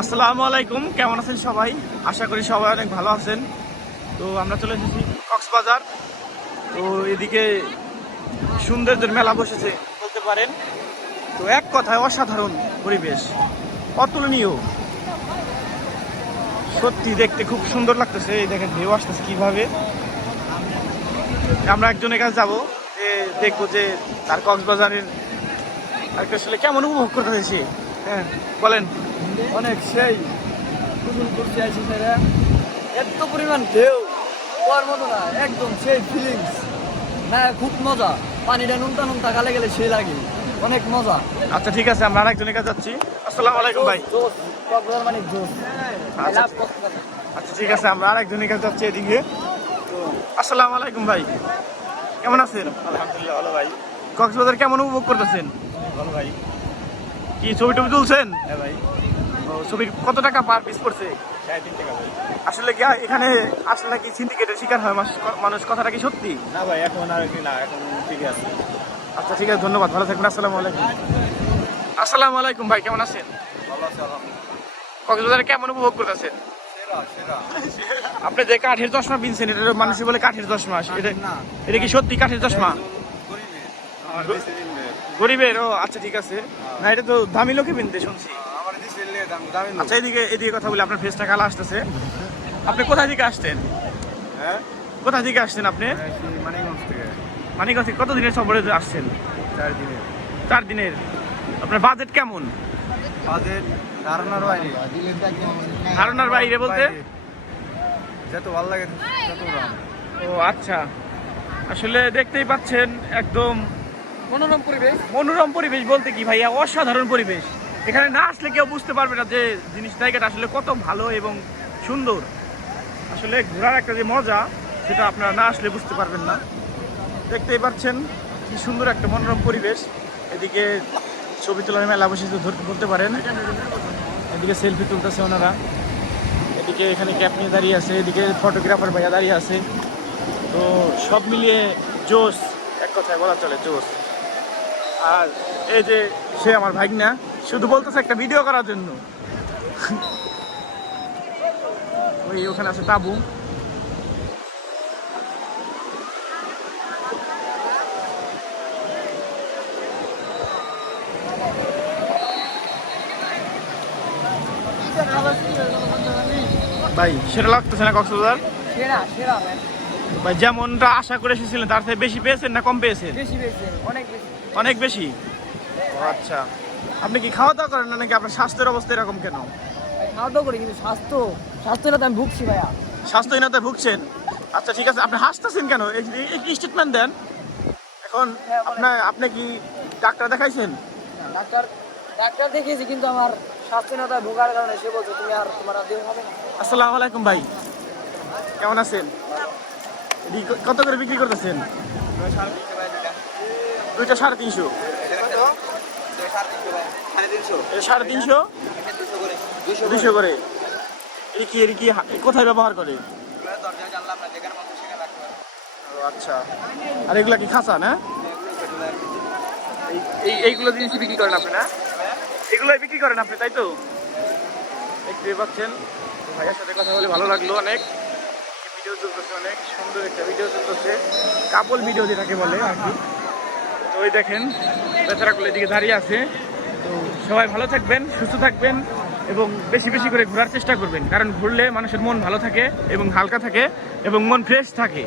আসসালামু আলাইকুম, কেমন আছেন সবাই? আশা করি সবাই অনেক ভালো আছেন। তো আমরা চলে এসেছি কক্সবাজার। তো এদিকে সৌন্দর্যের মেলা বসেছে বলতে পারেন। তো এক কথায় অসাধারণ পরিবেশ, অতুলনীয়, সত্যি দেখতে খুব সুন্দর লাগতেছে। এই দেখেন ঢেউ আসতেছে কিভাবে। আমরা একজনের কাছে যাবো, দেখবো যে তার কক্সবাজারের একটা আসলে কেমন উপভোগ করতেছে সে। হ্যাঁ বলেন। অনেক সেই গোসল করতে আইছি স্যার, এত পরিমাণ ঢেউ হওয়ার মতো না, একদম সেই ফিলিংস না, খুব মজা। পানিটা নুনটা নুনটা গালে গেলে সেই লাগে, অনেক মজা। আচ্ছা ঠিক আছে, আমরা আরেকজনের কাছে যাচ্ছি। আসসালামু আলাইকুম ভাই। জোস, কক্সবাজার মানে জোস। আচ্ছা আচ্ছা ঠিক আছে, আমরা আরেকজনের কাছে যাচ্ছি এদিকে। তো আসসালামু আলাইকুম ভাই, কেমন আছেন? আলহামদুলিল্লাহ ভালো ভাই। কক্সবাজার কেমন উপভোগ করতেছেন? ভালো ভাই। কি ছবি টবি তুলছেন? হ্যাঁ ভাই। ছবির কত টাকা পার পিস পড়ছে? 3.5 টাকা ভাই। আসলে কি এখানে আসলে কি সিন্ডিকেটের শিকার হয় মানুষ, কথাটা কি সত্যি? না ভাই, এখন আর কি না, এখন ঠিকই আছে। আচ্ছা ঠিক আছে, ধন্যবাদ, ভালো থাকবেন। আসসালামু আলাইকুম। আসসালামু আলাইকুম ভাই, কেমন আছেন? ভালো আছে আলহামদুলিল্লাহ। কক্সবাজারে কেমন উপভোগ করতেছেন? সেরা সেরা। আপনি যে কাঠের চশমা কিনছেন, এটা মানুষই বলে কাঠের চশমা, না, এটা কি সত্যি কাঠের চশমা? আমার দেশে কিনবে। গরিবের? ও আচ্ছা ঠিক আছে। না এটা তো দামি লোকে কিনতে শুনছি। আমার দেশে নিয়ে দাম দামি না। আচ্ছা এদিকে কথা বলি, আপনার ফেসটা কালো আসতেছে। আপনি কোথা থেকে আসছেন? হ্যাঁ, কোথা থেকে আসছেন আপনি? মানিকগঞ্জ থেকে। মানিকগঞ্জ থেকে কত দিনের সফরে আসছেন? 4 দিনে। 4 দিনের। আপনার বাজেট কেমন? বাজেট ধারণার বাইরে। ধারণার বাইরে বলতে? যত ভালো লাগে তত দাম। ও আচ্ছা, আসলে দেখতেই পাচ্ছেন একদম মনোরম পরিবেশ। মনোরম পরিবেশ বলতে কি ভাইয়া, অসাধারণ পরিবেশ। এখানে না আসলে কেউ বুঝতে পারবে না যে জায়গাটা আসলে কত ভালো এবং সুন্দর। আসলে ঘোরার একটা যে মজা, সেটা আপনারা না আসলে বুঝতে পারবেন না। দেখতেই পাচ্ছেন কি সুন্দর একটা মনোরম পরিবেশ। এদিকে ছবি তোলার মেলা বসেছে ধরতে পারেন। এদিকে সেলফি তুলতেছে ওনারা, এদিকে এখানে ক্যাপ নিয়ে দাঁড়িয়ে আছে, এদিকে ফটোগ্রাফার ভাইয়া দাঁড়িয়ে আছে। তো সব মিলিয়ে জোস, এক কথায় বলা চলে জোস। আর এই যে সে আমার ভাগনা, শুধু বলতেছে একটা ভিডিও করার জন্য। ওই ওখানে আছে তাবু। ভাই সেটা লাগতেছে না কক্সবাজার? সেরা সেরা ম্যান, ভাই যেমনটা আশা করে এসেছিলেন তার থেকে বেশি পেয়েছেন না কম পেয়েছেন? বেশি বেশি, অনেক বেশি। অনেক বেশি। ও আচ্ছা, আপনি কি খাওয়া দাওয়া করেন না নাকি আপনার স্বাস্থ্যের অবস্থা এরকম কেন? খাওয়া দাওয়া করি কিন্তু স্বাস্থ্যটা তো আমি ভুগছি ভাইয়া। স্বাস্থ্যহীনতায় ভুগছেন? আচ্ছা ঠিক আছে, আপনি হাসতেছেন কেন? একটি স্টেটমেন্ট দেন এখন। আপনি কি ডাক্তার দেখাইছেন? ডাক্তার দেখিয়েছি, কিন্তু আমার স্বাস্থ্যহীনতায় ভোগার কারণে সে বলছে তুমি আর তোমার আর দেহ হবে না। আসসালামু আলাইকুম ভাই, কেমন আছেন? কত করে বিক্রি করতেছেন? 2টা 350। 350? 200 করে। এর কি কোথায় ব্যবহার করে? ও আচ্ছা, আর এগুলা কি খাঁচা না? এইগুলো জিনিস বিক্রি করেন আপনি না? এগুলোই বিক্রি করেন আপনি, তাই তো? দেখতে পাচ্ছেন ভাইয়ের সাথে কথা বলে ভালো লাগলো অনেক। ভিডিও চলতেছে, অনেক সুন্দর একটা ভিডিও চলতেছে, কাপল ভিডিও যেটাকে বলে আর কি। তো ওই দেখেন বেচারাগুলো এদিকে দাঁড়িয়ে আছে। তো সবাই ভালো থাকবেন, সুস্থ থাকবেন এবং বেশি বেশি করে ঘোরার চেষ্টা করবেন, কারণ ঘুরলে মানুষের মন ভালো থাকে এবং হালকা থাকে এবং মন ফ্রেশ থাকে।